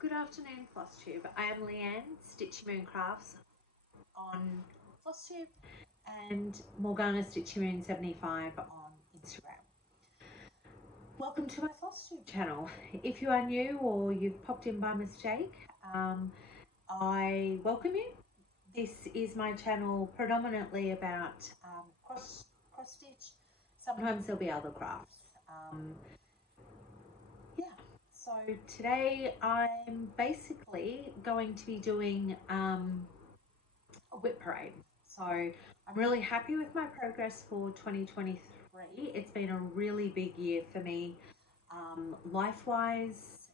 Good afternoon, Flosstube. I am Leanne, Stitchy Moon Crafts on Flosstube and Morgana Stitchy Moon 75 on Instagram. Welcome to my Flosstube channel. If you are new or you've popped in by mistake, I welcome you. This is my channel predominantly about cross stitch. Sometimes there'll be other crafts. So today I'm basically going to be doing a WIP parade. So I'm really happy with my progress for 2023. It's been a really big year for me, life-wise,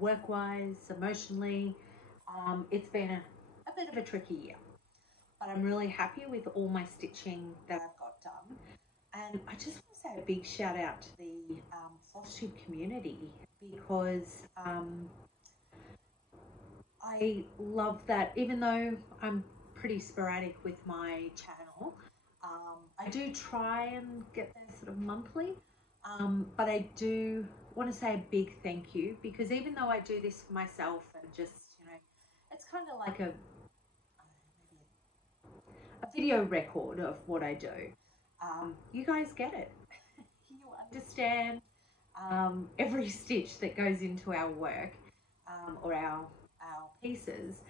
work-wise, emotionally. It's been a bit of a tricky year, but I'm really happy with all my stitching that I've got done. And I just want to say a big shout out to the Flosstube community, because I love that even though I'm pretty sporadic with my channel, I do try and get there sort of monthly, but I do want to say a big thank you, because even though I do this for myself and just, you know, it's kind of like a video record of what I do. You guys get it. You understand every stitch that goes into our work or our pieces,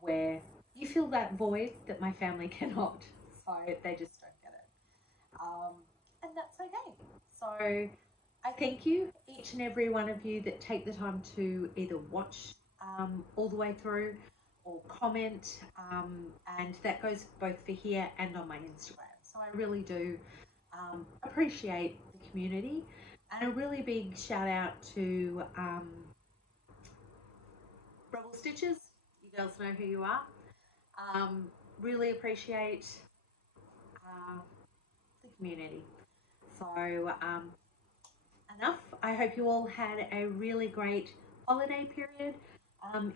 where you feel that void that my family cannot, so they just don't get it, and that's okay. So I thank you, each and every one of you that take the time to either watch all the way through or comment, and that goes both for here and on my Instagram. So I really do appreciate the community, and a really big shout out to Rebel Stitches. You girls know who you are. Really appreciate the community. So enough. I hope you all had a really great holiday period.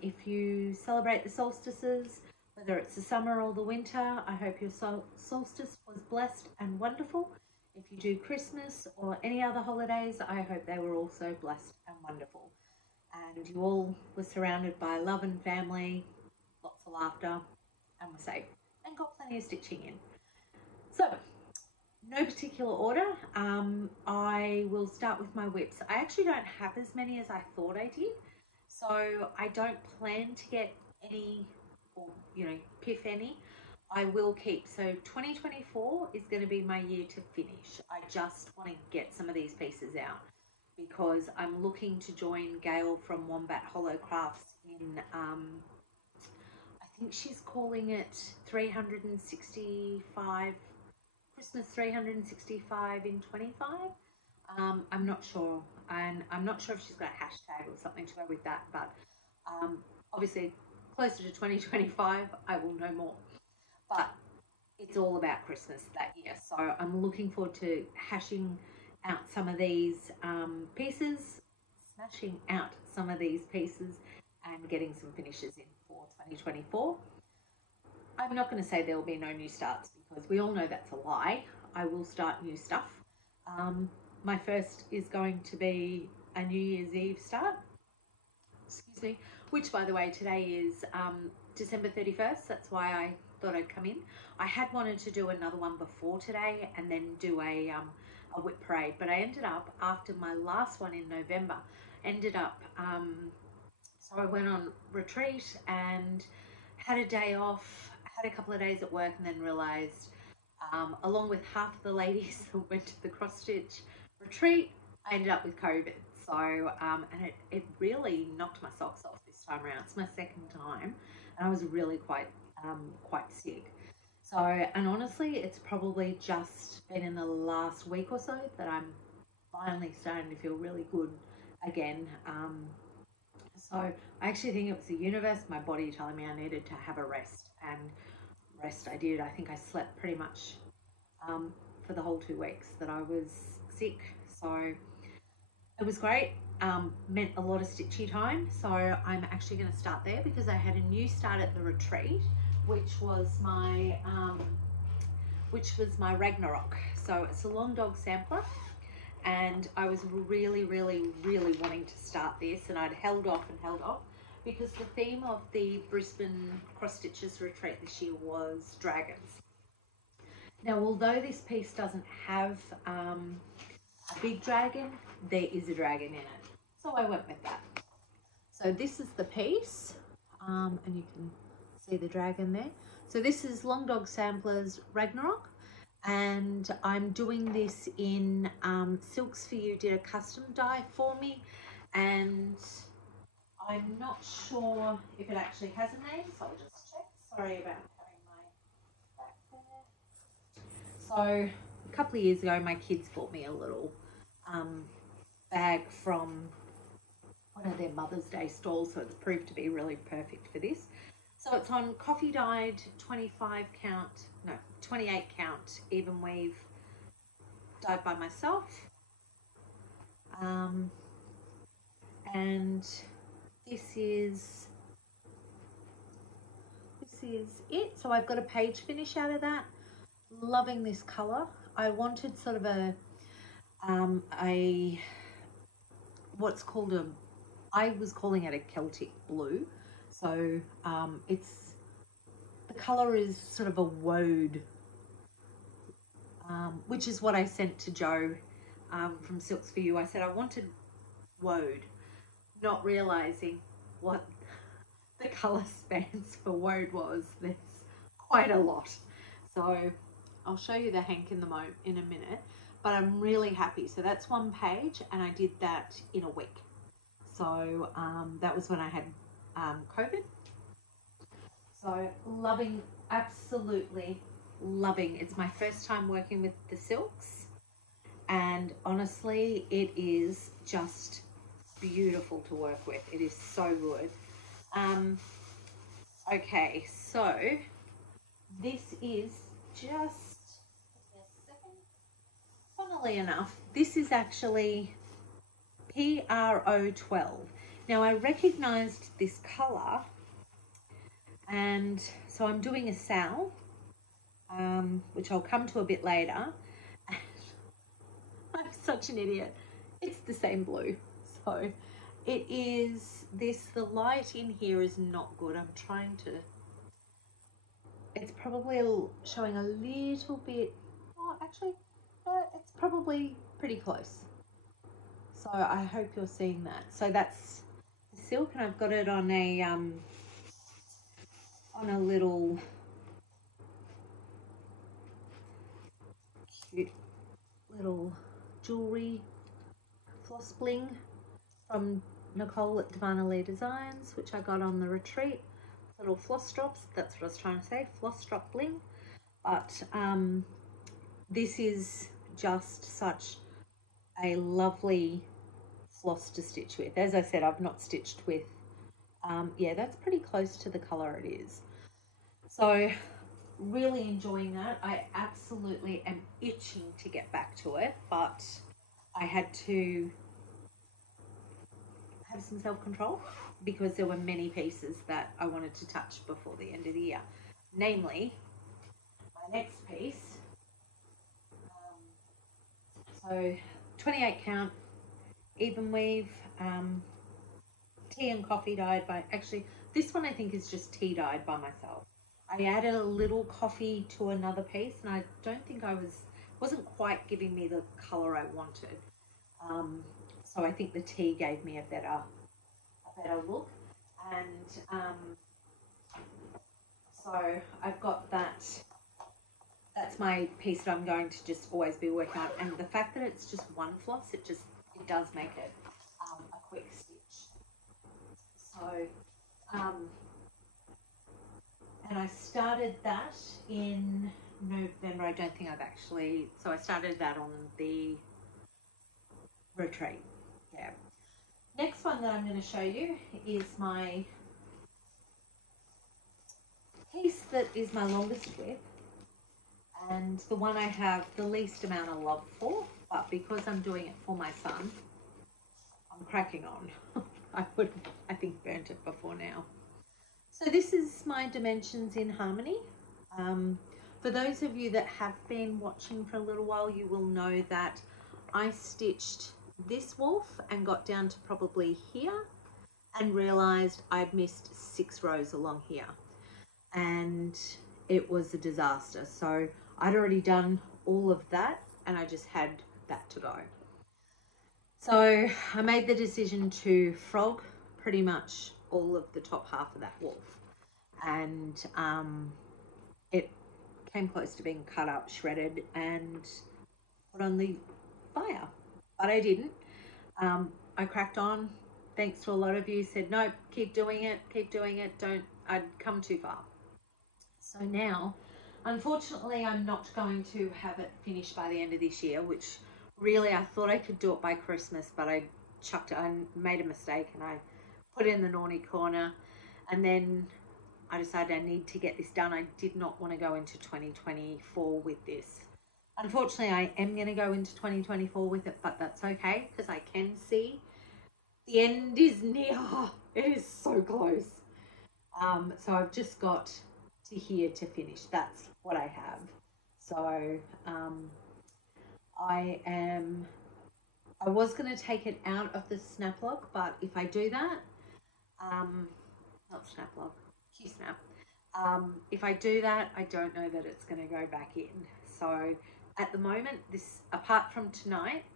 If you celebrate the solstices, whether it's the summer or the winter, I hope your solstice was blessed and wonderful. If you do Christmas or any other holidays, I hope they were also blessed and wonderful. And you all were surrounded by love and family, lots of laughter, and were safe and got plenty of stitching in. So, no particular order. I will start with my WIPs. I actually don't have as many as I thought I did, so I don't plan to get any, or, you know, piff any. I will keep. So 2024 is going to be my year to finish. I just want to get some of these pieces out, because I'm looking to join Gail from Wombat Hollow Crafts in, I think she's calling it 365, Christmas 365 in 25. I'm not sure, and I'm not sure if she's got a hashtag or something to go with that, but obviously closer to 2025 I will know more. But it's all about Christmas that year, so I'm looking forward to hashing out some of these pieces, smashing out some of these pieces, and getting some finishes in for 2024. I'm not going to say there will be no new starts, because we all know that's a lie. I will start new stuff. My first is going to be a New Year's Eve start, excuse me, which, by the way, today is December 31st. That's why I thought I'd come in. I had wanted to do another one before today and then do a WIP parade, but I ended up, after my last one in November, so I went on retreat and had a day off, had a couple of days at work, and then realised, along with half of the ladies that went to the cross stitch retreat, I ended up with COVID. So, and it really knocked my socks off this time around. It's my second time, and I was really quite sick. So, and honestly, it's probably just been in the last week or so that I'm finally starting to feel really good again. So I actually think it was the universe, my body, telling me I needed to have a rest, and rest I did. I think I slept pretty much for the whole 2 weeks that I was sick. So it was great. Meant a lot of stitchy time. So I'm actually going to start there, because I had a new start at the retreat, which was my Ragnarok. So it's a long dog sampler, and I was really wanting to start this, and I'd held off because the theme of the Brisbane Cross Stitches retreat this year was dragons. Now, although this piece doesn't have a big dragon, there is a dragon in it, so I went with that. So this is the piece, and you can see the dragon there. So this is Long Dog Samplers Ragnarok, and I'm doing this in Silks For You did a custom die for me, and I'm not sure if it actually has a name, so I'll just check. Sorry about having my back there. So a couple of years ago, my kids bought me a little bag from one of their Mother's Day stalls, so it's proved to be really perfect for this. So it's on coffee dyed 28 count even weave, dyed by myself, and this is it. So I've got a page finish out of that. Loving this color. I wanted sort of a what's called a, I was calling it a Celtic blue. So the color is sort of a woad, which is what I sent to Joe from Silks For You. I said I wanted woad, not realizing what the color spans for woad was. There's quite a lot. So I'll show you the hank in a minute, but I'm really happy. So that's one page, and I did that in a week. So that was when I had COVID. So loving, absolutely loving. It's my first time working with the silks, and honestly it is just beautiful to work with. It is so good. Okay, so this is just, funnily enough, this is actually PRO12. Now I recognized this color, and so I'm doing a sal, which I'll come to a bit later. I'm such an idiot. It's the same blue. So it is this, the light in here is not good. I'm trying to, it's probably showing a little bit, oh actually, it's probably pretty close. So I hope you're seeing that. So that's the silk, and I've got it on a little cute little jewelry floss bling from Nicole at Divana Lee Designs, which I got on the retreat. Little floss drops, that's what I was trying to say, floss drop bling. But this is just such a lovely floss to stitch with. As I said, I've not stitched with, yeah, that's pretty close to the color it is. So really enjoying that. I absolutely am itching to get back to it, but I had to have some self-control because there were many pieces that I wanted to touch before the end of the year. Namely, my next piece, so 28 count, even weave, tea and coffee dyed by, actually this one I think is just tea dyed by myself. I added a little coffee to another piece, and I don't think wasn't quite giving me the color I wanted. So I think the tea gave me a better look. And so I've got that. That's my piece that I'm going to just always be working on. And the fact that it's just one floss, it does make it a quick stitch. So, and I started that in November. I don't think I've actually, so I started that on the retreat. Yeah. Next one that I'm going to show you is my piece that is my longest width, and the one I have the least amount of love for, but because I'm doing it for my son, I'm cracking on. I would, I think, burnt it before now. So this is my Dimensions in Harmony. For those of you that have been watching for a little while, you will know that I stitched this wolf and got down to probably here and realized I'd missed 6 rows along here, and it was a disaster. So I'd already done all of that and I just had that to go. So I made the decision to frog pretty much all of the top half of that wolf, and it came close to being cut up, shredded, and put on the fire, but I didn't. I cracked on. Thanks to a lot of you said, nope, keep doing it, don't, I'd come too far. So now, unfortunately, I'm not going to have it finished by the end of this year, which really I thought I could do it by Christmas, but I chucked it, I made a mistake and I put it in the naughty corner, and then I decided I need to get this done. I did not want to go into 2024 with this. Unfortunately, I am going to go into 2024 with it, but that's okay because I can see the end is near. It is so close. So I've just got to here to finish. That's what I have. So I was going to take it out of the snap log, but if I do that, not snap log, Q-snap. If I do that, I don't know that it's going to go back in. So at the moment, this, apart from tonight,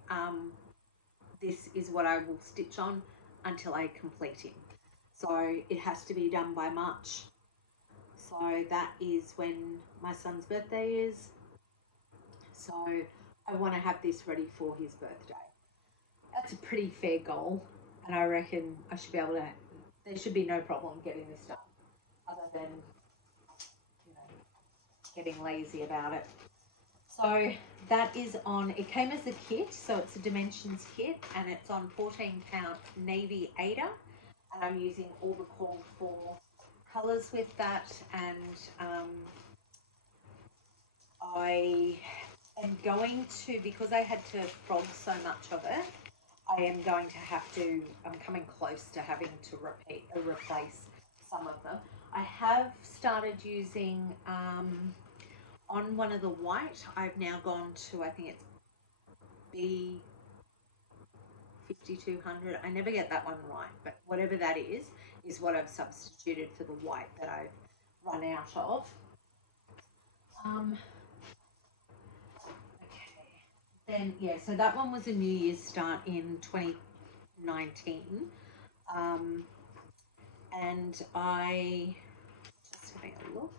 this is what I will stitch on until I complete him. So it has to be done by March. So that is when my son's birthday is. So I want to have this ready for his birthday. That's a pretty fair goal, and I reckon I should be able to, there should be no problem getting this done, other than, you know, getting lazy about it. So that is on, it came as a kit, so it's a dimensions kit, and it's on 14 count navy Ada, and I'm using all the called for colours with that, and I am going to, because I had to frog so much of it, I am going to have to, I'm coming close to having to replace some of them. I have started using, on one of the white, I've now gone to, I think it's B5200. I never get that one right, but whatever that is what I've substituted for the white that I've run out of. Then, yeah, so that one was a New Year's start in 2019. And I, just having a look,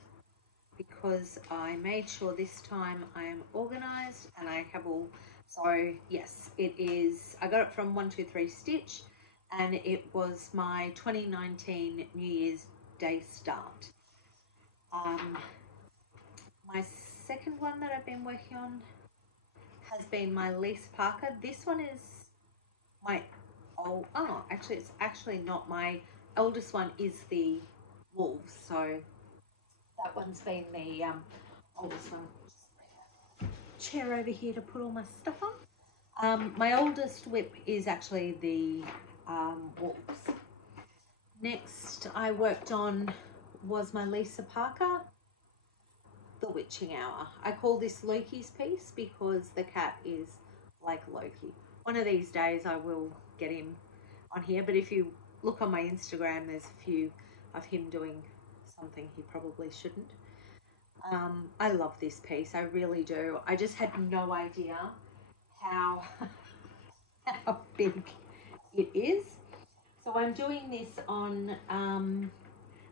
because I made sure this time I am organised and I have all, so yes, it is, I got it from 123 Stitch, and it was my 2019 New Year's Day start. My second one that I've been working on has been my Lisa Parker. This one is my old, oh, actually it's actually not, my eldest one is the wolves, so that one's been the oldest one. Just bring a chair over here to put all my stuff on. My oldest WIP is actually the wolves. Next I worked on was my Lisa Parker, The Witching Hour. I call this Loki's piece because the cat is like Loki. One of these days I will get him on here, but if you look on my Instagram, there's a few of him doing something he probably shouldn't. I love this piece, I really do. I just had no idea how big it is. So I'm doing this on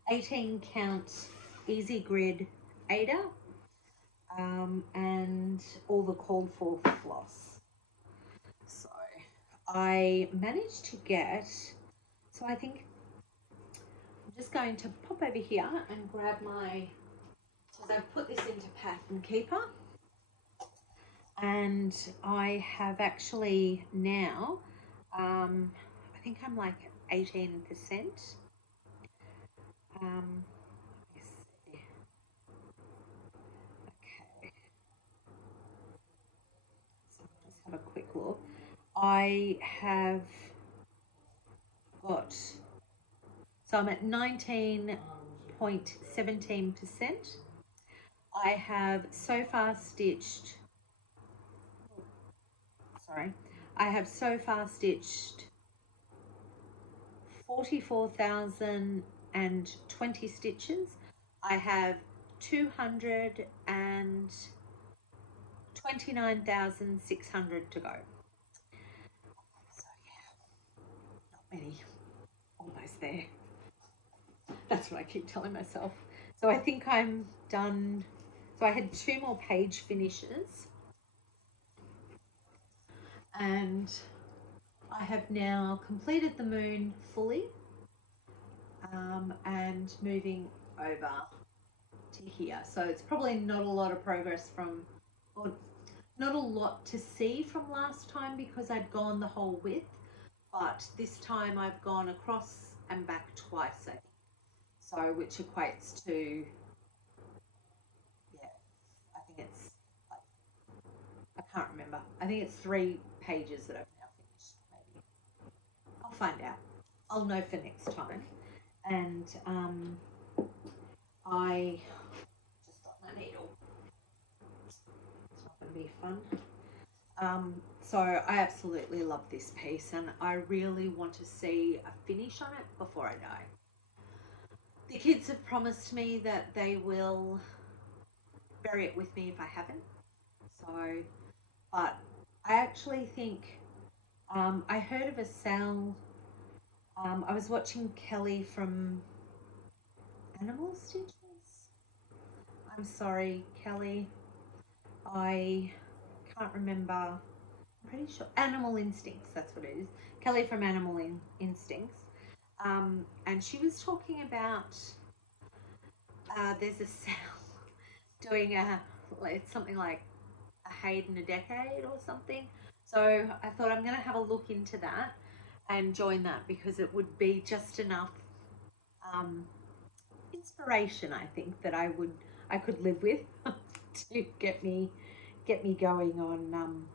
18 count easy grid Ada, and all the called for floss. So I managed to get, so I think I'm just going to pop over here and grab my, because I've put this into Pattern Keeper, and I have actually now, I think I'm like 18%. A quick look. I have got, so I'm at 19.17%. I have so far stitched, sorry, I have so far stitched 44,020 stitches. I have 229,600 to go. So yeah, not many, almost there. That's what I keep telling myself. So I think I'm done. So I had 2 more page finishes, and I have now completed the moon fully, and moving over to here. So it's probably not a lot of progress from, or not a lot to see from last time because I'd gone the whole width, but this time I've gone across and back twice, I think. So which equates to, yeah, I think it's like, I can't remember. I think it's 3 pages that I've now finished, maybe. I'll find out. I'll know for next time. And I just got my needle. It's not going to be fun. So I absolutely love this piece, and I really want to see a finish on it before I die. The kids have promised me that they will bury it with me if I haven't. So, but I actually think, I heard of a sale. I was watching Kelly from Animal Stitches. I'm sorry, Kelly. I can't remember. I'm pretty sure. Animal Instincts, that's what it is. Kelly from Animal Instincts. And she was talking about, there's a sale doing it's something like a Hayden a decade or something. So I thought I'm going to have a look into that and join that, because it would be just enough inspiration, I think, that I could live with to get me going on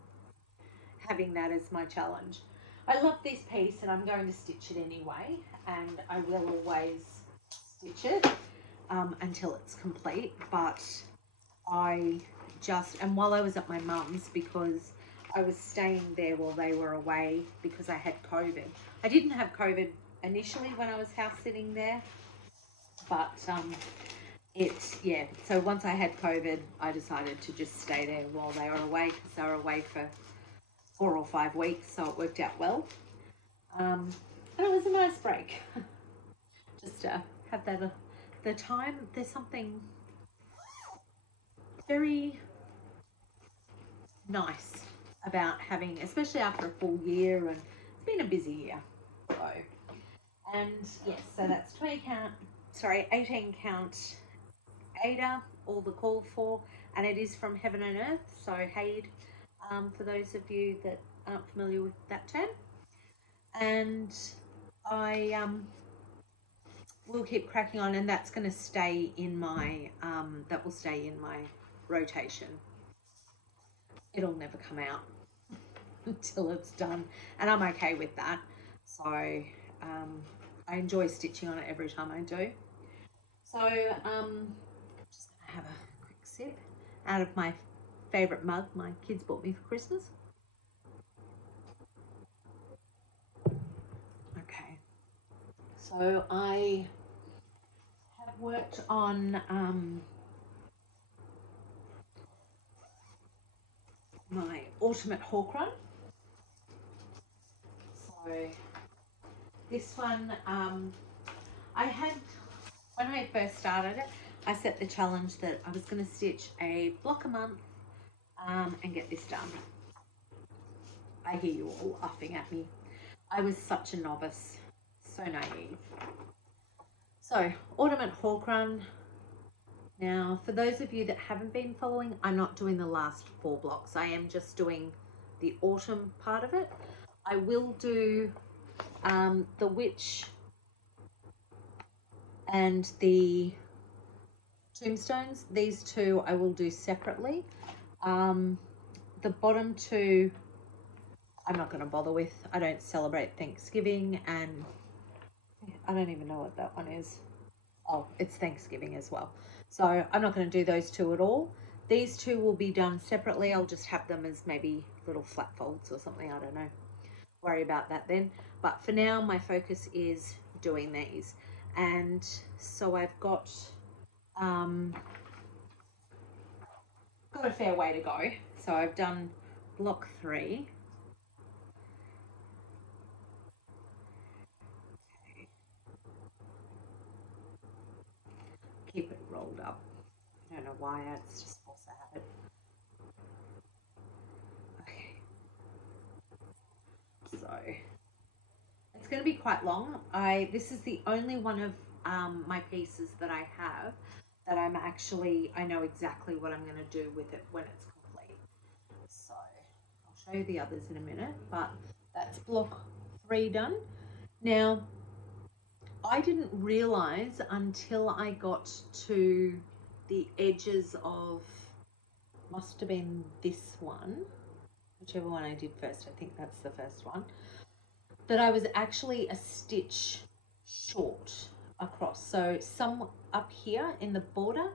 having that as my challenge. I love this piece, and I'm going to stitch it anyway, and I will always stitch it until it's complete. But I just, and while I was at my mum's, because I was staying there while they were away because I had COVID. I didn't have COVID initially when I was house sitting there, but so once I had COVID, I decided to just stay there while they were away, because they were away for 4 or 5 weeks, so it worked out well. And it was a nice break. Just to have that, the time, there's something very nice about having, especially after a full year, and it's been a busy year. So, and yes, so that's 18 count Ada, all the call for, and it is from Heaven and Earth, so Hade, for those of you that aren't familiar with that term. And I will keep cracking on, and that's going to stay in my that will stay in my rotation. It'll never come out until it's done, and I'm okay with that. So I enjoy stitching on it every time I do. So I'm just going to have a quick sip out of my favourite mug my kids bought me for Christmas. Okay, so I have worked on my Ultimate Hawk Run. So this one, I had, when I first started it, I set the challenge that I was going to stitch a block a month and get this done. I hear you all laughing at me. I was such a novice, so naive. So, Ultimate Hawk Run. Now, for those of you that haven't been following, I'm not doing the last 4 blocks. I am just doing the autumn part of it. I will do the witch and the tombstones. These 2 I will do separately. The bottom 2 I'm not going to bother with. I don't celebrate Thanksgiving, and I don't even know what that one is. Oh, it's Thanksgiving as well. So I'm not going to do those 2 at all. These two will be done separately. I'll just have them as maybe little flat folds or something. I don't know. Worry about that then. But for now, my focus is doing these. And so I've got a fair way to go. So I've done block 3. Keep it rolled up. I don't know why, it's just force a habit. Okay. So it's going to be quite long. This is the only one of my pieces that I have that I know exactly what I'm going to do with it when it's complete. So I'll show you the others in a minute, but that's block 3 done. Now, I didn't realize until I got to the edges of, must have been this one, whichever one I did first, I think that's the first one, that I was actually a stitch short across. So some up here in the border,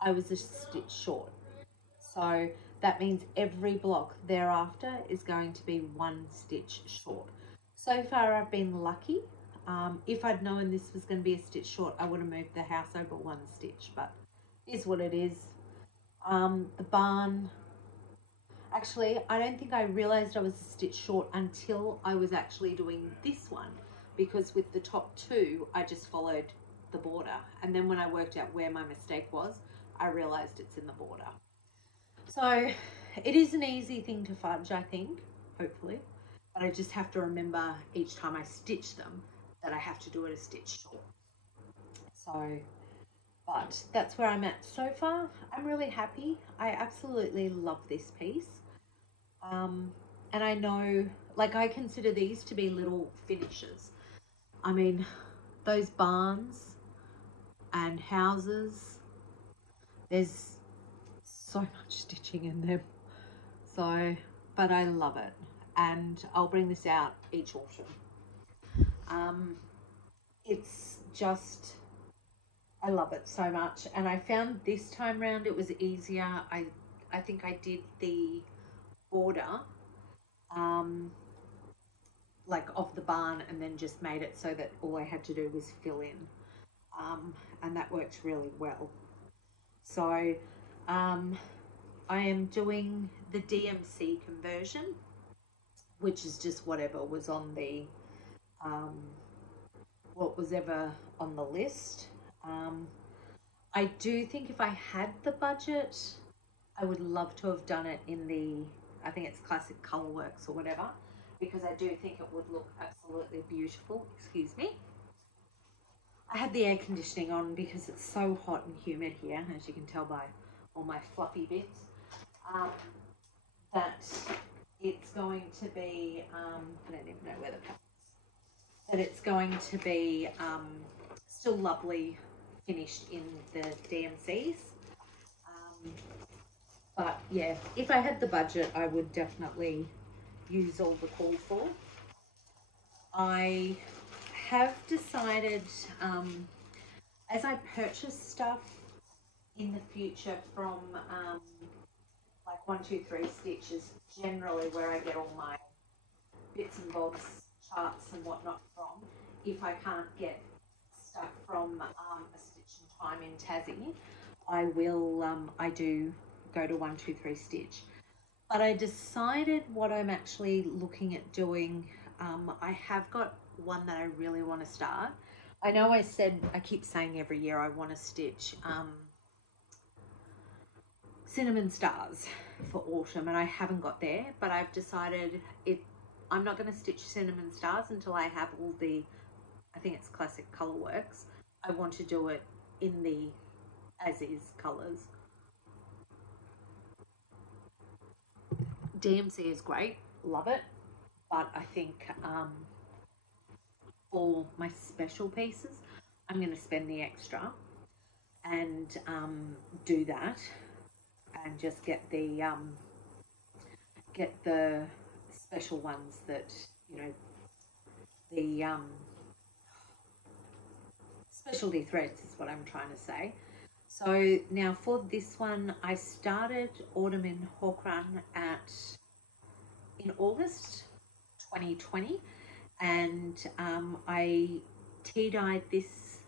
I was a stitch short. So that means every block thereafter is going to be 1 stitch short. So far I've been lucky. If I'd known this was going to be a stitch short, I would have moved the house over 1 stitch, but it is what it is. The barn, actually, I don't think I realized I was a stitch short until I was actually doing this one, because with the top 2, I just followed the border. And then when I worked out where my mistake was, I realized it's in the border. So it is an easy thing to fudge, I think, hopefully, but I just have to remember each time I stitch them that I have to do it a stitch short. So, but that's where I'm at so far. I'm really happy. I absolutely love this piece. And I know, like, I consider these to be little finishes. I mean, those barns and houses, there's so much stitching in them. So, but I love it. And I'll bring this out each autumn. It's just, I love it so much. And I found this time round it was easier. I think I did the border like of the barn and then just made it so that all I had to do was fill in, and that worked really well. So I am doing the DMC conversion, which is just whatever was on the what was ever on the list. I do think if I had the budget, I would love to have done it in the, I think it's Classic Colourworks or whatever, because I do think it would look absolutely beautiful. Excuse me. I had the air conditioning on because it's so hot and humid here, as you can tell by all my fluffy bits, that it's going to be, I don't even know where the pack is, that it's going to be still lovely finished in the DMCs. But yeah, if I had the budget, I would definitely use all the call for. I have decided, as I purchase stuff in the future from like 123 Stitches, generally where I get all my bits and bobs, charts and whatnot from, if I can't get stuff from a Stitch and Time in Tassie, I will, I do go to 123 Stitch. But I decided what I'm actually looking at doing. I have got one that I really want to start. I know I keep saying every year I want to stitch cinnamon stars for autumn, and I haven't got there, but I've decided I'm not going to stitch cinnamon stars until I have all the, I think it's Classic Colourworks. I want to do it in the as-is colours. DMC is great, love it, but I think for my special pieces, I'm going to spend the extra and do that, and just get the special ones that, you know, the specialty threads is what I'm trying to say. So now for this one, I started Autumn in Hawk Run in August 2020, and I tea-dyed this,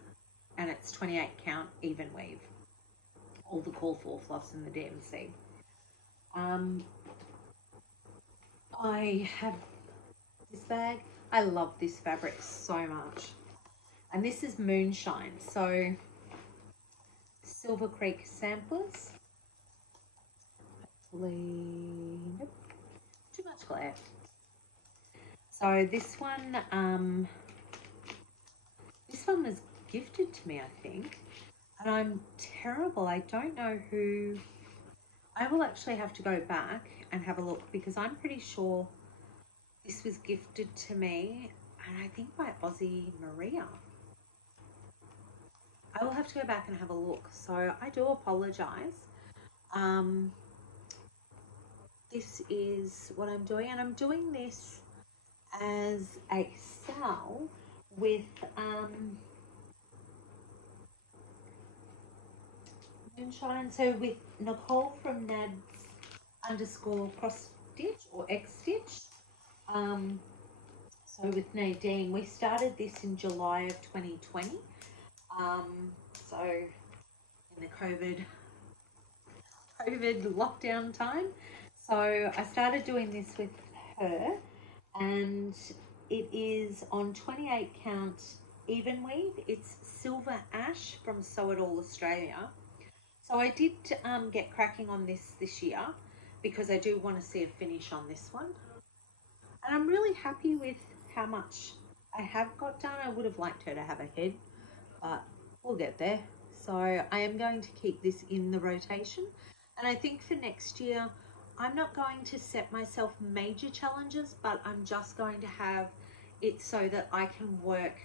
and it's 28 count even weave, all the call for floss in the DMC. I have this bag. I love this fabric so much, and this is Moonshine. So Silver Creek samplers. Hopefully, nope, too much glare. So this one was gifted to me, I think, and I'm terrible. I don't know who. I will actually have to go back and have a look, because I'm pretty sure this was gifted to me, and I think by Aussie Maria. I will have to go back and have a look, so I do apologise. This is what I'm doing, and I'm doing this as a sell with Moonshine. So with Nicole from Nads_cross stitch or X stitch. So with Nadine, we started this in July of 2020. So in the COVID lockdown time. So I started doing this with her, and it is on 28 count even weave. It's Silver Ash from Sew It All Australia. So I did get cracking on this year, because I do want to see a finish on this one. And I'm really happy with how much I have got done. I would have liked her to have a head, but we'll get there. So I am going to keep this in the rotation. And I think for next year, I'm not going to set myself major challenges, but I'm just going to have it so that I can work,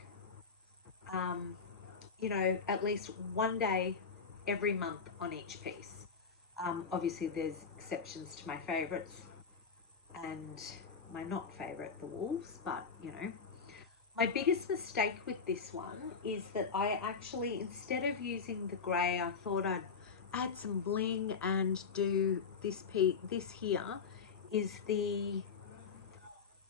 you know, at least one day every month on each piece. Obviously there's exceptions to my favorites and my not favorite, the wolves, but you know. My biggest mistake with this one is that I actually, instead of using the grey, I thought I'd add some bling and do this piece. This here is the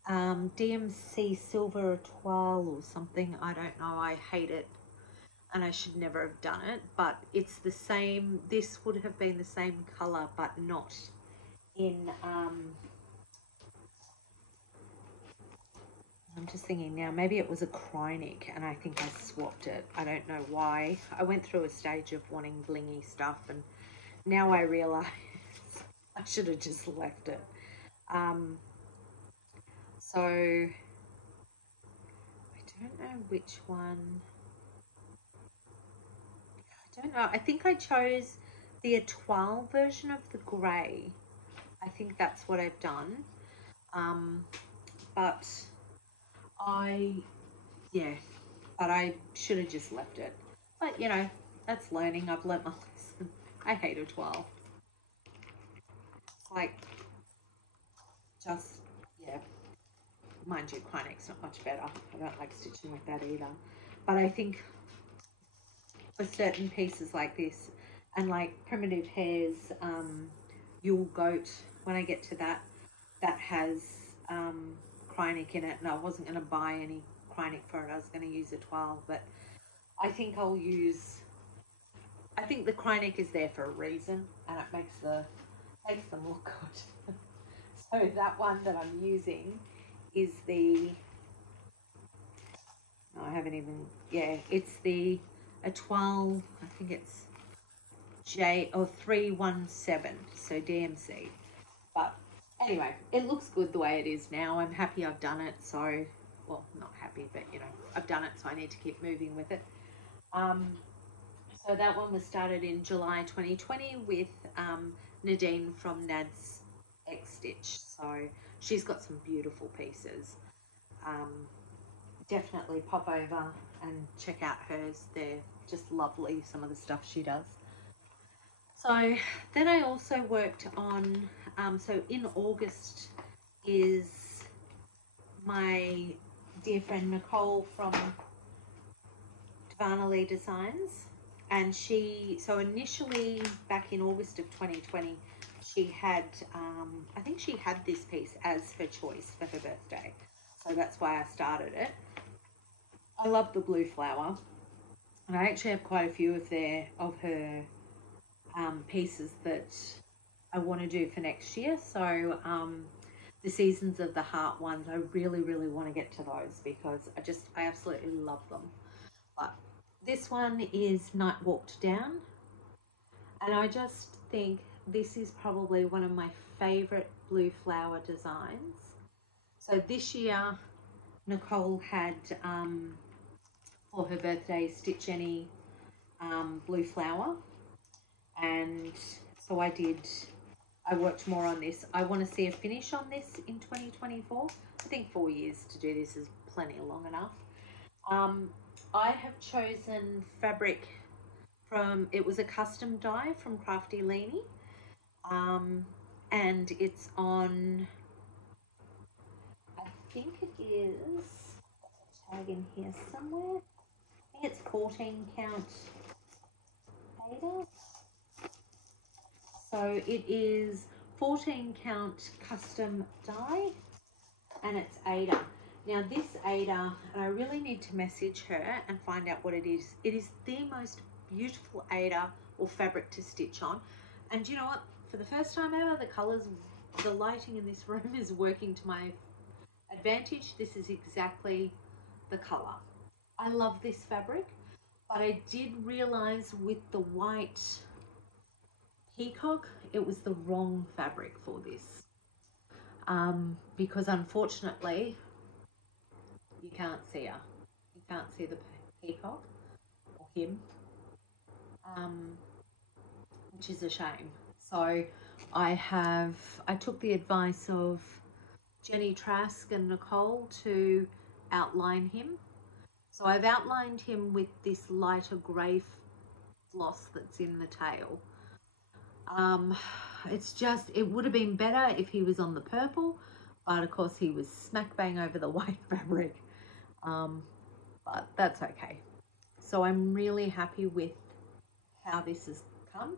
DMC Silver Etoile or something. I don't know, I hate it and I should never have done it, but it's the same. This would have been the same colour, but not in I'm just thinking now, maybe it was a Chronic and I think I swapped it. I don't know why. I went through a stage of wanting blingy stuff, and now I realise I should have just left it. So I don't know which one. I don't know. I think I chose the Etoile version of the grey. I think that's what I've done. But I should have just left it. But, you know, that's learning. I've learnt my lesson. I hate Etoile. Like, just, yeah. Mind you, Chronic's not much better. I don't like stitching with that either. But I think for certain pieces like this, and like Primitive Hair's Yule Goat, when I get to that, that has Chronic in it, and I wasn't going to buy any Chronic for it. I was going to use Etoile, but I think I'll use, I think the Chronic is there for a reason, and it makes them look good. So that one that I'm using is the, no, I haven't even, yeah, it's the Etoile, I think it's J317, so DMC. But anyway, it looks good the way it is now. I'm happy I've done it, so, well, not happy, but, you know, I've done it, so I need to keep moving with it. So that one was started in July 2020 with Nadine from Nads X Stitch. So she's got some beautiful pieces. Definitely pop over and check out hers. They're just lovely, some of the stuff she does. So then I also worked on, so in August is my dear friend Nicole from Divana Lee Designs. And so initially back in August of 2020, she had, I think she had this piece as her choice for her birthday. So that's why I started it. I love the blue flower. And I actually have quite a few of her pieces that I want to do for next year. So the Seasons of the Heart ones, I really, really want to get to those because I absolutely love them. But this one is Night Walked Down. And I just think this is probably one of my favorite blue flower designs. So this year, Nicole had, for her birthday, Stitch Any blue flower. And so I worked more on this. I want to see a finish on this in 2024. I think 4 years to do this is plenty long enough. I have chosen fabric it was a custom dye from Crafty Leanie. And it's on, I think it is, a tag in here somewhere. I think it's 14 count Ada. So it is 14 count custom dye and it's Ada. Now this Ada, and I really need to message her and find out what it is. It is the most beautiful Ada or fabric to stitch on. And you know what? For the first time ever, the lighting in this room is working to my advantage. This is exactly the color. I love this fabric, but I did realize with the white peacock, it was the wrong fabric for this. Because unfortunately, you can't see her. You can't see the peacock or him, which is a shame. So I took the advice of Jenny Trask and Nicole to outline him. So I've outlined him with this lighter grey floss that's in the tail. It would have been better if he was on the purple, but of course he was smack bang over the white fabric. But that's okay. So I'm really happy with how this has come.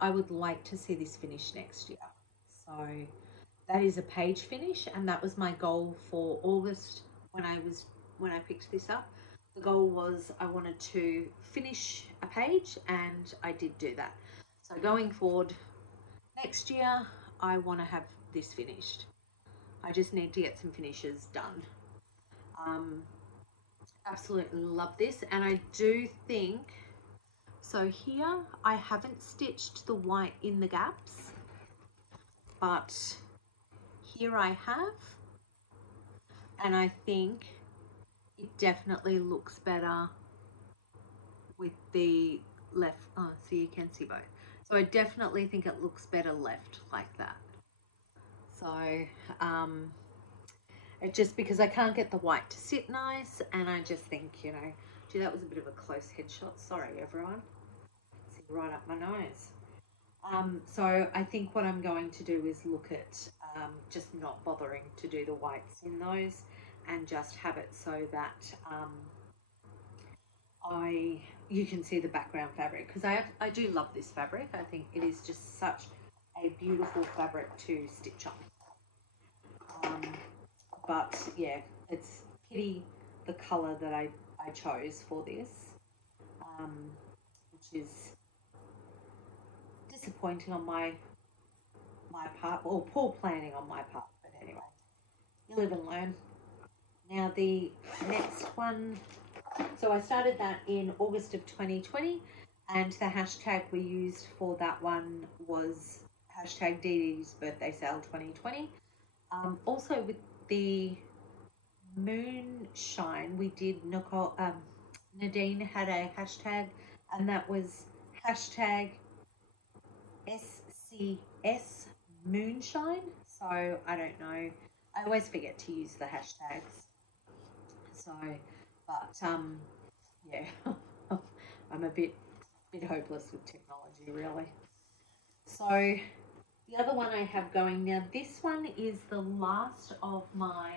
I would like to see this finish next year. So that is a page finish, and that was my goal for August when I picked this up. The goal was I wanted to finish a page, and I did do that. So going forward next year, I want to have this finished. I just need to get some finishes done. Absolutely love this, and I do think, so here I haven't stitched the white in the gaps, but here I have, and I think it definitely looks better with the left. Oh, so you can see both. So I definitely think it looks better left like that. So it just because I can't get the white to sit nice, and I just think, you know, gee, that was a bit of a close headshot. Sorry, everyone. See right up my nose. So I think what I'm going to do is look at just not bothering to do the whites in those, and just have it so that you can see the background fabric, because I do love this fabric. I think it is just such a beautiful fabric to stitch on. But yeah, it's pity the colour that I chose for this, which is disappointing on my part, or poor planning on my part, but anyway, you live and learn. Now the next one, so I started that in August of 2020, and the hashtag we used for that one was hashtag DD's birthday sale 2020. Also with the moonshine, we did Nadine had a hashtag, and that was hashtag SCS moonshine. So I don't know, I always forget to use the hashtags. So, but yeah, I'm a bit hopeless with technology, really. So the other one I have going now, this one is the last of my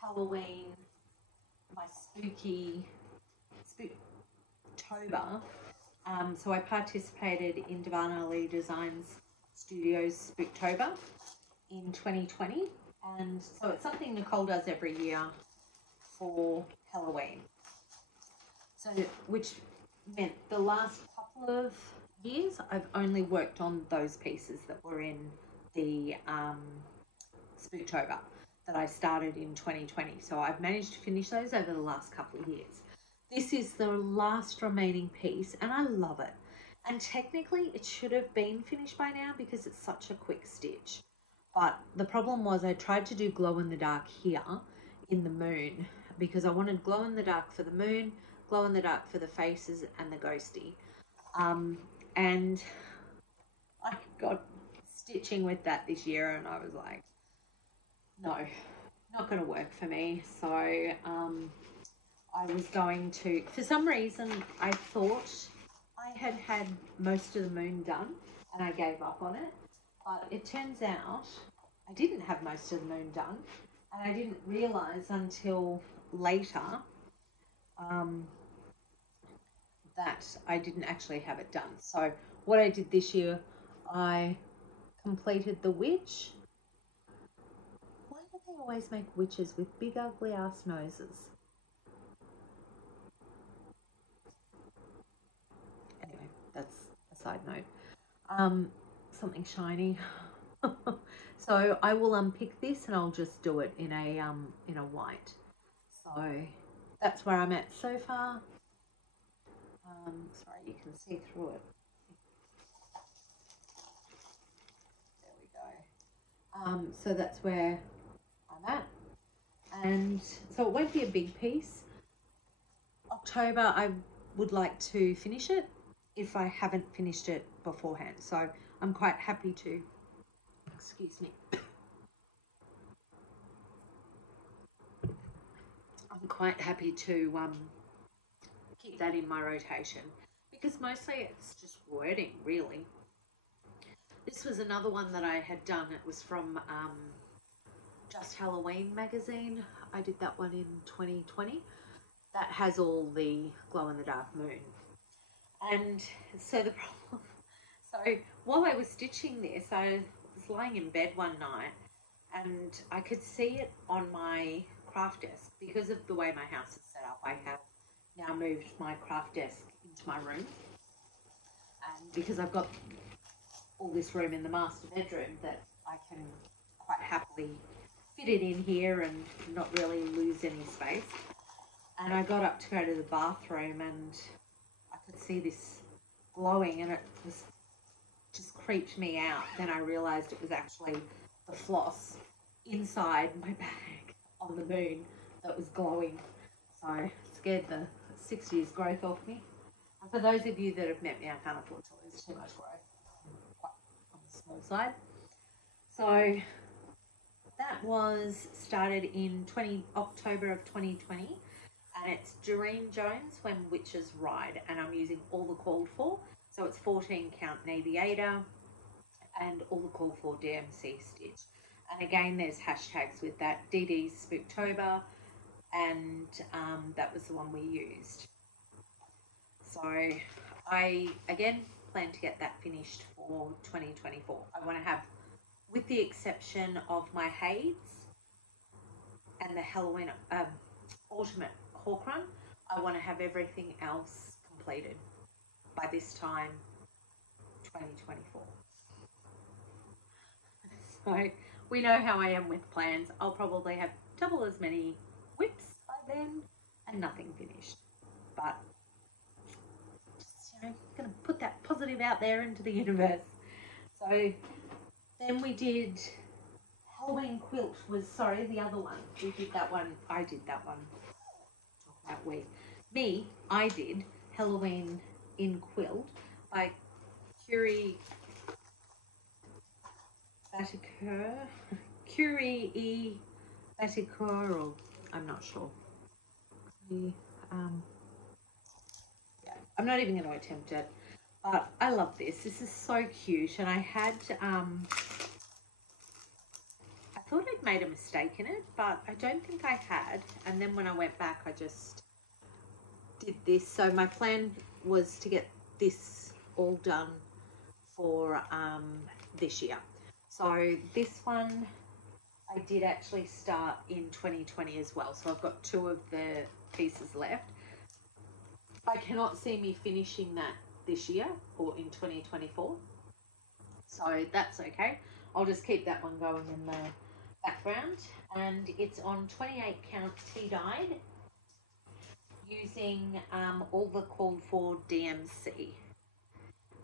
Halloween, my spooky October, so I participated in Divana Ali Designs Studios Spooktober in 2020, and so it's something Nicole does every year for Halloween. So, which meant the last couple of years I've only worked on those pieces that were in the Spooktober that I started in 2020. So I've managed to finish those over the last couple of years. This is the last remaining piece and I love it. And technically it should have been finished by now because it's such a quick stitch. But the problem was I tried to do glow in the dark here in the moon because I wanted glow in the dark for the moon, glow in the dark for the faces and the ghosty. And I got stitching with that this year and I was like, no, not going to work for me. So I was going to, for some reason, I thought I had most of the moon done and I gave up on it. But it turns out I didn't have most of the moon done and I didn't realise until later that I didn't actually have it done. So what I did this year, I completed the witch. Why do they always make witches with big ugly ass noses? Anyway, that's a side note. Something shiny. So I will unpick this and I'll just do it in a white. So that's where I'm at so far. Sorry, you can see through it. There we go. So that's where I'm at. And so it won't be a big piece. October, I would like to finish it if I haven't finished it beforehand. So I'm quite happy to, excuse me. I'm quite happy to keep that in my rotation because mostly it's just wording really. This was another one that I had done. It was from Just Halloween magazine. I did that one in 2020. That has all the glow in the dark moon. And so the problem, so while I was stitching this, I was lying in bed one night and I could see it on my craft desk because of the way my house is set up. I have now moved my craft desk into my room, and because I've got all this room in the master bedroom that I can quite happily fit it in here and not really lose any space. And I got up to go to the bathroom and I could see this glowing and it was just creeped me out. Then I realised it was actually the floss inside my bag on the moon that was glowing. So it scared the 6 years growth off me. And for those of you that have met me, I can't afford to lose too much growth. I'm quite on the small side. So that was started in October of 2020 and it's Doreen Jones When Witches Ride and I'm using all the called for. So it's 14 count Naviator and all the called for DMC stitch. And again, there's hashtags with that, DD's Spooktober, and that was the one we used. So I, again, plan to get that finished for 2024. I want to have, with the exception of my Hades and the Halloween Ultimate Hawk Run, I want to have everything else completed by this time, 2024. So we know how I am with plans. I'll probably have double as many WIPs by then and nothing finished. But just, you know, going to put that positive out there into the universe. So then we did Halloween quilt was, sorry, the other one. We did that one. I did that one. Talk about we. Me, I did Halloween in quilt by Curie E. Batikeur, or I'm not sure. Yeah, I'm not even going to attempt it, but I love this. This is so cute, and I had, I thought I'd made a mistake in it, but I don't think I had, and then when I went back, I just did this. So my plan was to get this all done for this year. So this one I did actually start in 2020 as well. So I've got 2 of the pieces left. I cannot see me finishing that this year or in 2024. So that's okay. I'll just keep that one going in the background. And it's on 28 count tea-dyed using all the called for DMC.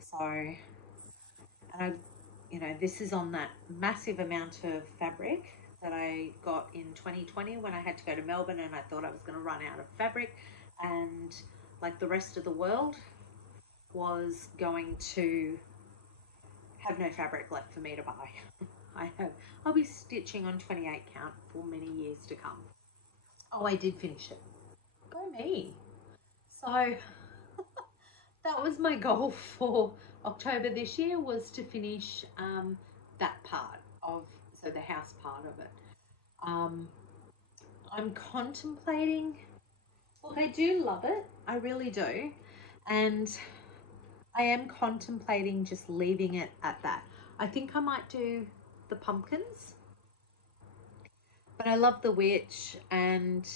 So, and this is on that massive amount of fabric that I got in 2020 when I had to go to Melbourne, and I thought I was going to run out of fabric, and like the rest of the world was going to have no fabric left for me to buy. I'll be stitching on 28 count for many years to come. Oh, I did finish it. Go me. So that was my goal for October this year, was to finish that part of, so the house part of it. I'm contemplating, look, I do love it, I really do, and I am contemplating just leaving it at that. I think I might do the pumpkins, but I love the witch and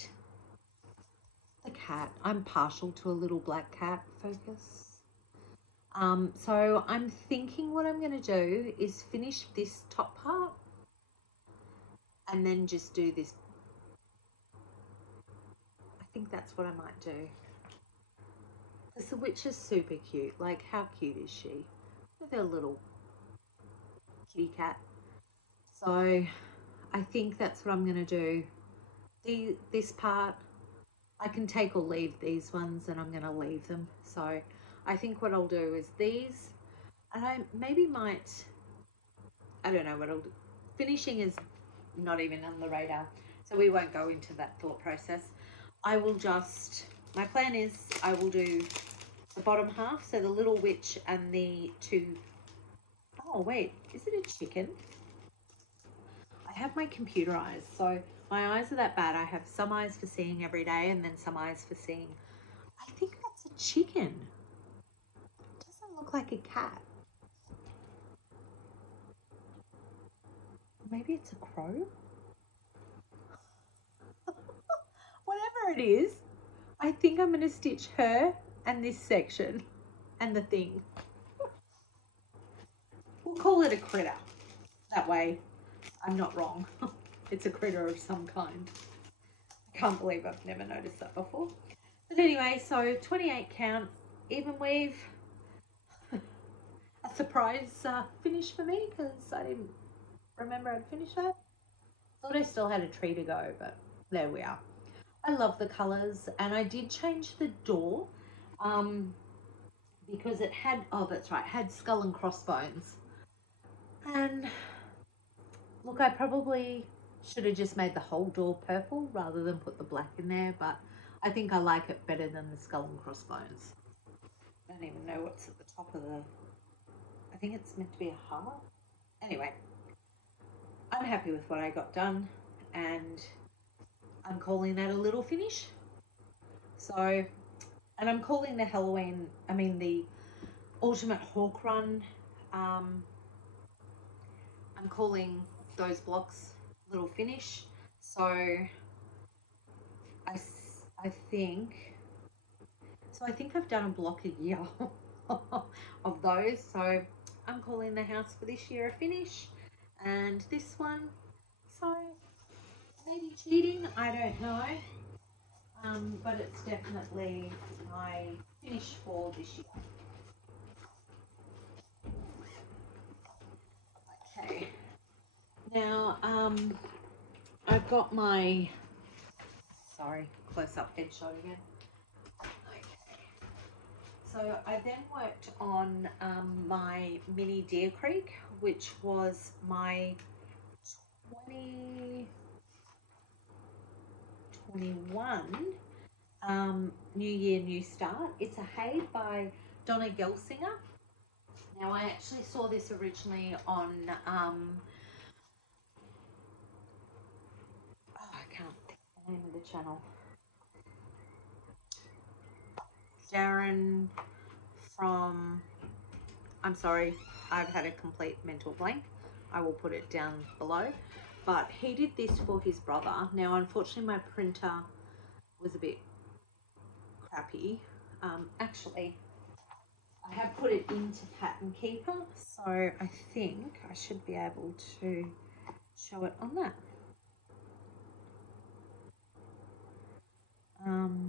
the cat. I'm partial to a little black cat focus. So I'm thinking what I'm going to do is finish this top part and then just do this. I think that's what I might do. Because the witch is super cute. Like, how cute is she? With her little kitty cat. So I think that's what I'm going to do. This part, I can take or leave these ones, and I'm going to leave them. So I think what I'll do is these, and I maybe might, I don't know what I'll do. Finishing is not even on the radar, so we won't go into that thought process. I will just, my plan is I will do the bottom half, so the little witch and the 2, oh wait, is it a chicken? I have my computer eyes, so my eyes are that bad. I have some eyes for seeing every day and then some eyes for seeing. I think that's a chicken. It doesn't look like a cat. Maybe it's a crow? Whatever it is, I think I'm going to stitch her and this section and the thing. We'll call it a critter. That way I'm not wrong. It's a critter of some kind. I can't believe I've never noticed that before. But anyway, so 28 count, even weave. A surprise finish for me because I didn't remember I'd finished that. Thought I still had a tree to go, but there we are. I love the colours, and I did change the door because it had, oh that's right, had skull and crossbones. And look, I probably should have just made the whole door purple rather than put the black in there, but I think I like it better than the skull and crossbones. I don't even know what's at the top of the, I think it's meant to be a heart. Anyway, I'm happy with what I got done, and I'm calling that a little finish. So, and I'm calling the Halloween, the Ultimate Hawk Run, I'm calling those blocks little finish. So I think I've done a block a year of those. So I'm calling the house for this year a finish, and this one, so maybe cheating, I don't know, but it's definitely my finish for this year. Okay, now I've got my, sorry, close-up headshot again. Okay, so I then worked on my mini Deer Creek, which was my 2021 New Year, New Start. It's a Haid by Donna Gelsinger. Now I actually saw this originally on I can't think of the name of the channel. Darren, from, I'm sorry, I've had a complete mental blank. I will put it down below. But he did this for his brother. Now, unfortunately, my printer was a bit crappy. Actually, I have put it into Pattern Keeper, so I think I should be able to show it on that. No,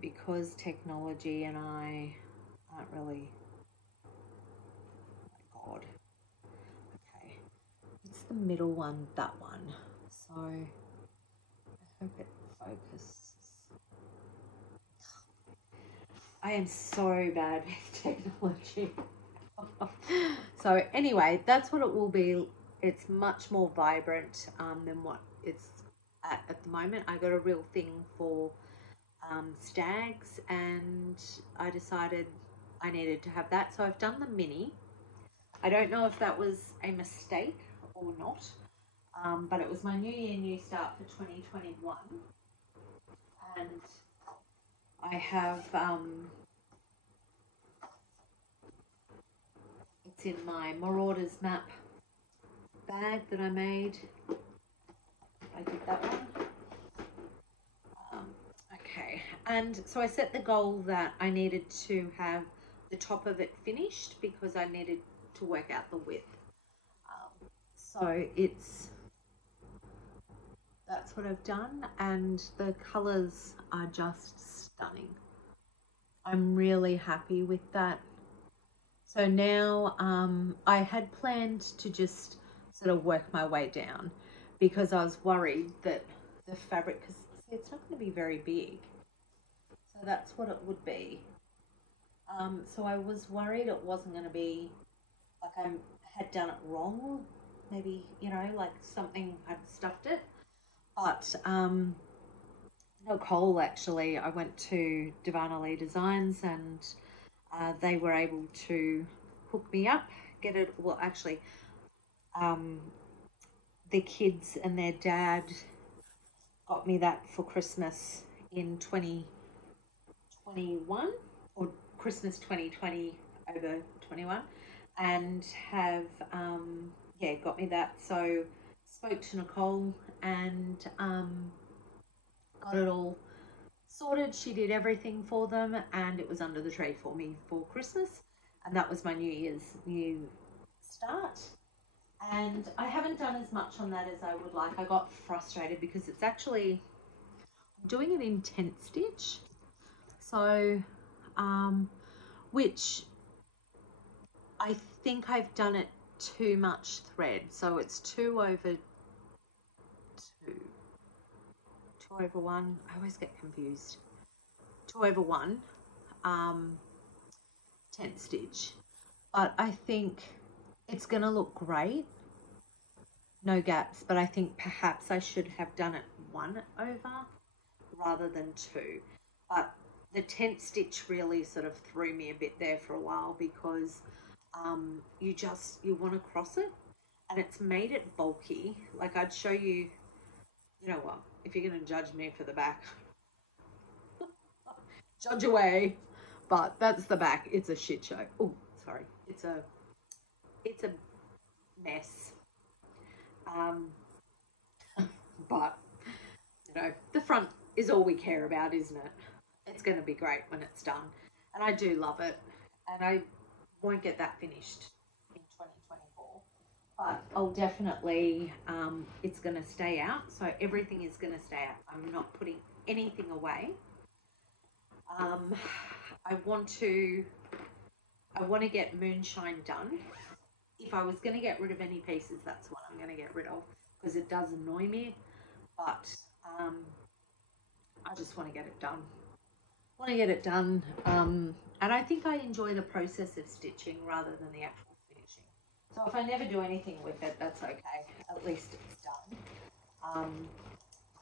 because technology and I aren't really, oh my God. Okay, it's the middle one, that one. So I hope it focuses. I am so bad with technology. So anyway, that's what it will be. It's much more vibrant than what it's at the moment. I got a real thing for stags, and I decided I needed to have that. So I've done the mini. I don't know if that was a mistake or not, but it was my New Year, New Start for 2021. And I have, it's in my Marauders map bag that I made. I did that one. Okay, and so I set the goal that I needed to have the top of it finished because I needed to work out the width. So that's what I've done, and the colors are just stunning. I'm really happy with that. So now I had planned to just sort of work my way down because I was worried that the fabric, because it's not going to be very big. So that's what it would be. So I was worried it wasn't going to be, like I had done it wrong. Maybe, you know, like something I'd stuffed it. But Nicole, actually, I went to Divana Lee Designs, and they were able to hook me up, get it, well, actually, the kids and their dad got me that for Christmas in 2021, or Christmas 2020 over 21, and have, yeah, got me that. So spoke to Nicole and got it all sorted. She did everything for them, and it was under the tree for me for Christmas, and that was my New Year's New Start. And I haven't done as much on that as I would like. I got frustrated because it's actually, I'm doing it in tent stitch, so which I think I've done it too much thread, so it's 2 over 1. I always get confused. 2 over 1 tent stitch, but I think it's gonna look great, no gaps, but I think perhaps I should have done it 1 over rather than 2. But the tent stitch really sort of threw me a bit there for a while because you want to cross it, and it's made it bulky. Like I'd show you, you know what, if you're going to judge me for the back, judge away, but that's the back. It's a shit show. Oh, sorry. It's a mess. But you know, the front is all we care about, isn't it? It's going to be great when it's done, and I do love it, and I won't get that finished in 2024, but I'll definitely, it's going to stay out, so everything is going to stay out. I'm not putting anything away. I want to get Moonshine done. If I was going to get rid of any pieces, that's what I'm going to get rid of, because it does annoy me, but I just want to get it done. And I think I enjoy the process of stitching rather than the actual finishing. So if I never do anything with it, that's okay. At least it's done.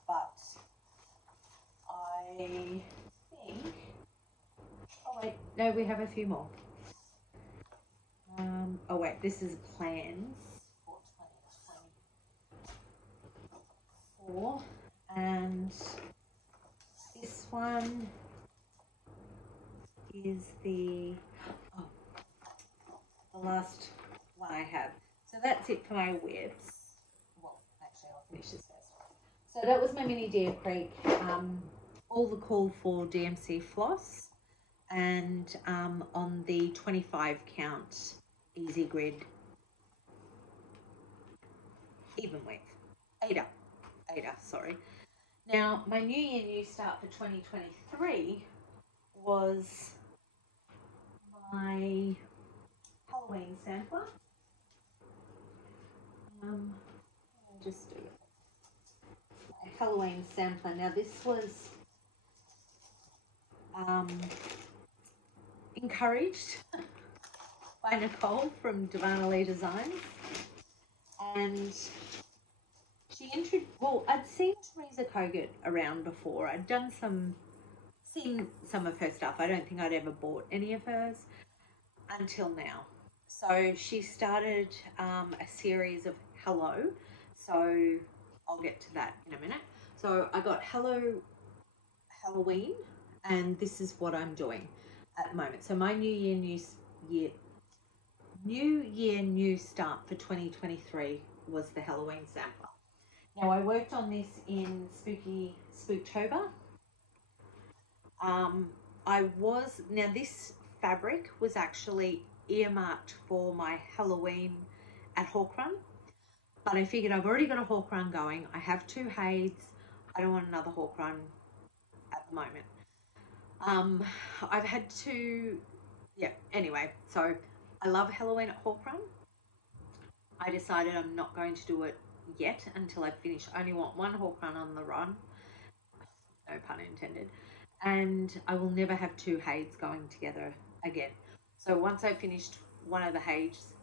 But I think, oh wait, no, we have a few more. Oh wait, this is plans for 2024, And this one is the last one I have. So that's it for my WIPs. Well, actually, I'll finish this first. So that was my mini Deer Creek, all the call for DMC floss, and on the 25 count easy grid even width, Ada, sorry. Now my new year, new start for 2023 was my Halloween sampler. I'll just do it. Halloween sampler. Now this was encouraged by Nicole from Divana Lee Designs, and she well, I'd seen Teresa Kogut around before. I'd seen some of her stuff. I don't think I'd ever bought any of hers until now. So she started a series of Hello. So I'll get to that in a minute. So I got Hello Halloween, and this is what I'm doing at the moment. So my new year, new start for 2023 was the Halloween sampler. Now I worked on this in Spooktober. Now this fabric was actually earmarked for my Halloween at Hawk Run, but I figured I've already got a Hawk Run going. I have 2 Hades. I don't want another Hawk Run at the moment. I've had to, anyway, so I love Halloween at Hawk Run. I decided I'm not going to do it yet until I finish. I only want 1 Hawk Run on the run, no pun intended, and I will never have 2 Hades going together again. So once I finished one of the Hades